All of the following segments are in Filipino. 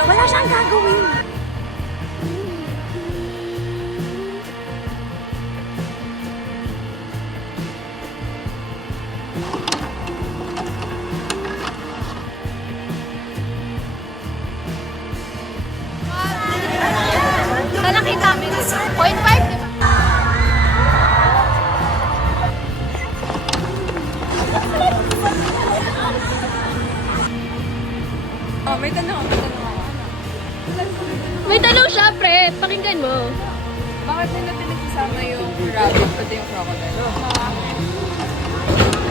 Wala siyang gagawin. Nakita kami. 0.5, di ba? Oh, may tanong ako. May tanong siya, pre. Pakinggan mo. Bakit nila pinagsasama yung rabbit pati yung crocodile?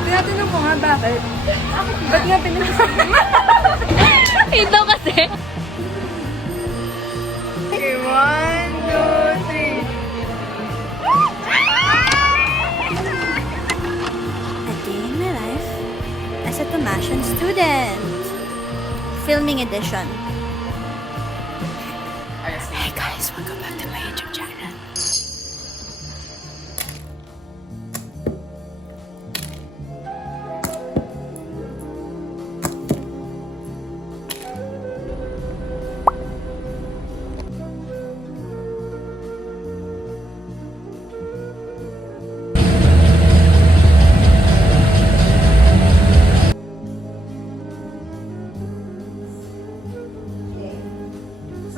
Tinatanong ko nga bakit. Ba't nga pinagsasama? Ito kasi. Okay, 1, 2, 3. A day in my life as a Tomasian student. Filming edition. Hey guys, welcome back to my YouTube channel.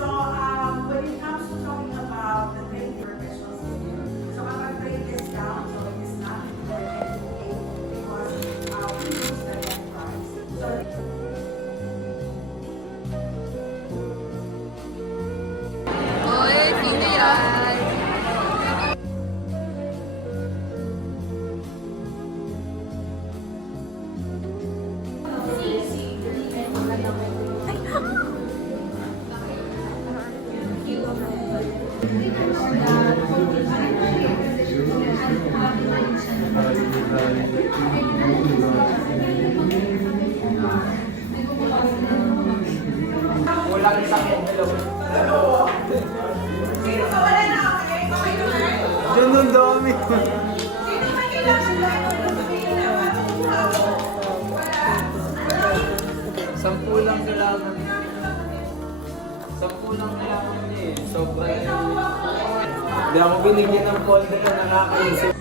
So, when it comes to talking about the training professionals here, so kapag grade is down, so it is not important because we use the net price. So, Oy, sino yan? Diyan ang dami. Sampu lang kailangan. Sampu lang kailangan eh. Sobrang hindi ako binigyan ng folder na nakakaisip.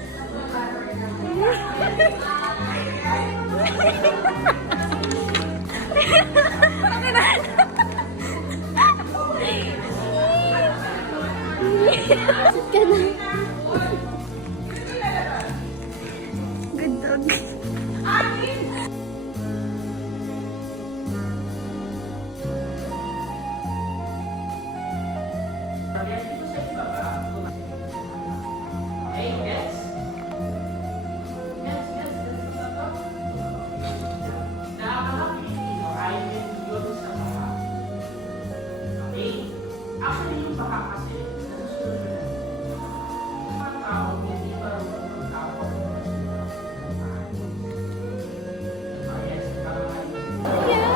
Good dog. actually, yung baka kasi, mga tao, hindi ba ng tao? Yes,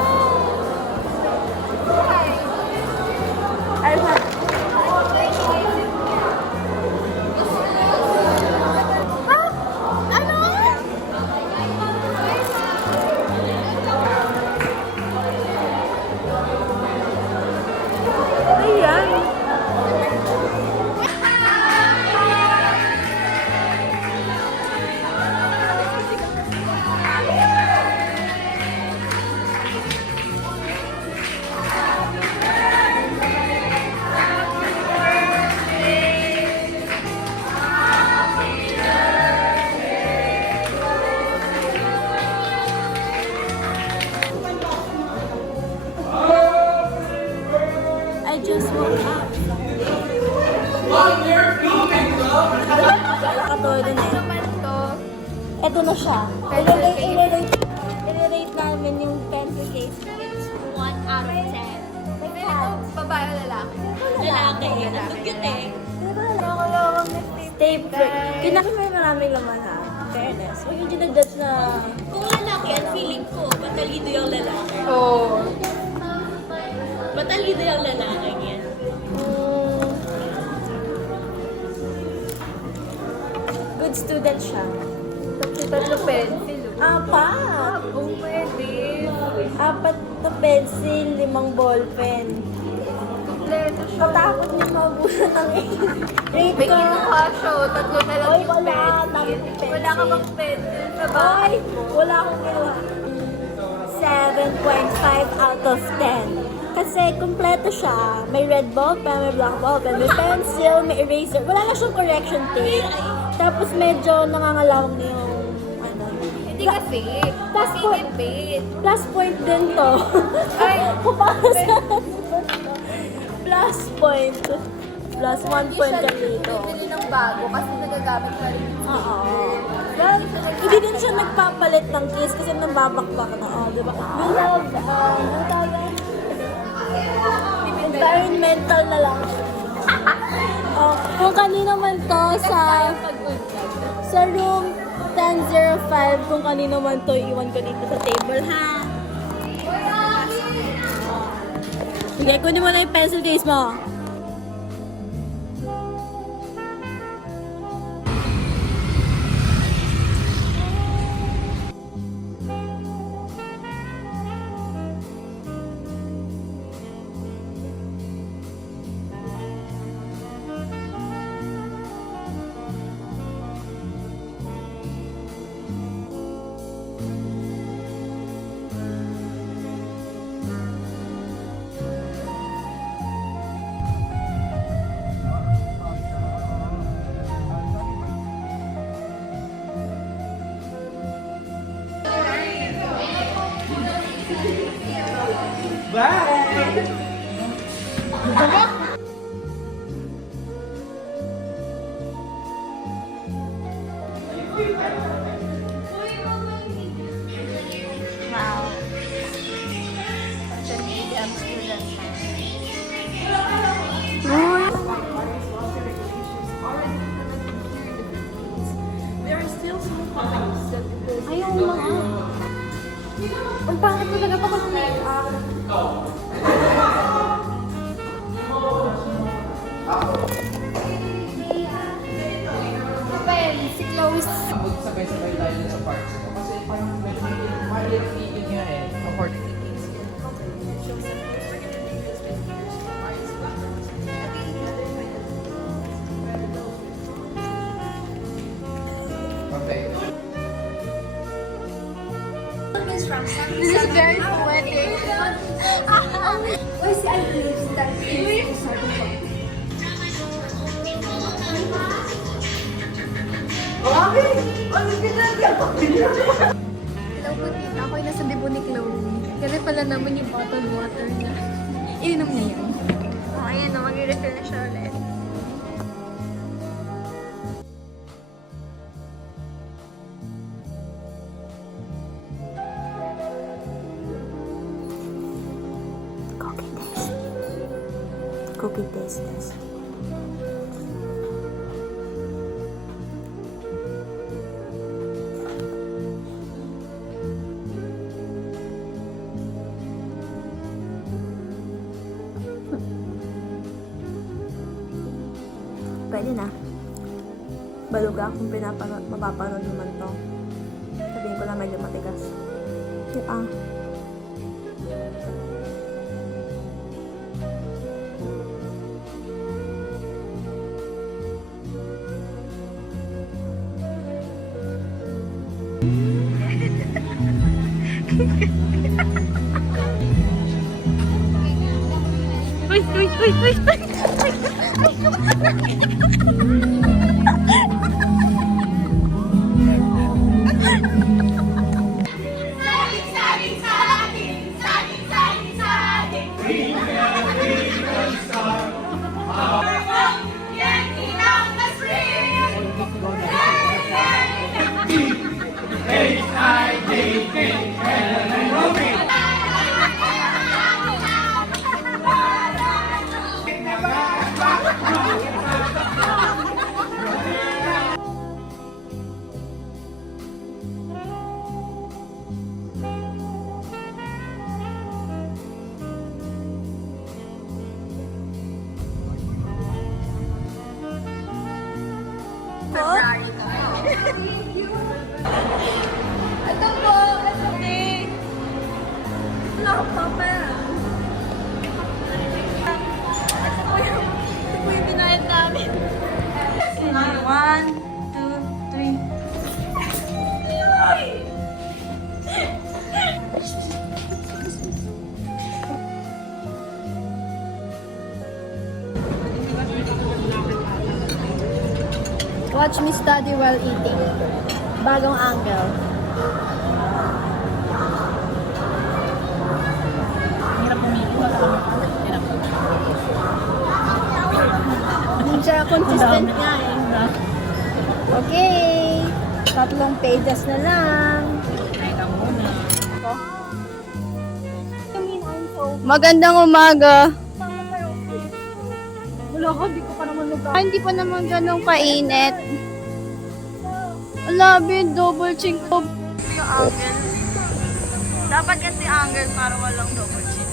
I just woke up. Katulad din eh. Ito na siya. I-rate namin yung pencil case. It's 1 out of 10. Babae o lalaki? Lalaki. Ang cute eh. Stay put. Kinaka may maraming laman ha. fairness. Huwag yung ginag-judge na... Kung lalaki, ang feeling ko, matalino yung lalaki. Oo. Matalino yung lalaki niya. Good student siya. Tatlo pencil. Apat! Oo, pwede. Apat na pencil, 5 ballpen. Kompleto siya. Katakot niya mabuhat ng rate May ko. kinuha siya. Tatlo na lang Ay, yung wala. pencil. Tapos pencil. Wala ka bang pencil sa ba? Ay, wala akong kinuha. 7.5 out of 10. Kasi kompleto siya. May red ball pen, may black ball pen, may pencil, may eraser. Wala na siyang correction tape. Tapos medyo nangangalawang na yung ano. Hindi kasi. Plus point. Pinipit. Plus point din to. Ay, Papasa. Plus point. Plus 1 point ka dito. Bibili ng bago kasi nagagamit pa rin. Oo. Well, hindi din siya nagpapalit ng case kasi nababakbak na. Oh, di ba? We love, ano tawag? Environmental na lang. Oh, kung kanino man to sa room 1005, kung kanino man to, iwan ko dito sa table, ha? Sige, kunin mo na yung pencil case mo. Wow. Such a medium student. There are still some companies that because Ayaw mo nga. Ang pangit talaga pa kung may Ben, si Close. Sabay-sabay tayo dun sa parts. Kasi parang mahirap tigil nga eh. According to kids. Okay. This is very poetic. Why si Alvin that Hello, Putin. Ako yung nasa debo ni Chloe. Kasi pala naman yung bottled water niya. Ininom niya yan. Oh, ayan na. Mag-refill na siya ulit. cookie test. Pwede na. Baluga kung mapapanood naman to. Sabihin ko lang medyo matigas. Yeah. Watch me study while eating. Bagong angle. Hindi siya consistent nga eh. Okay. 3 pages na lang. Magandang umaga. Wala ko, di ko pa naman Hindi pa naman ganun kainit. Alabi, double check ko. Yung angle. Dapat kasi angle para walang double check.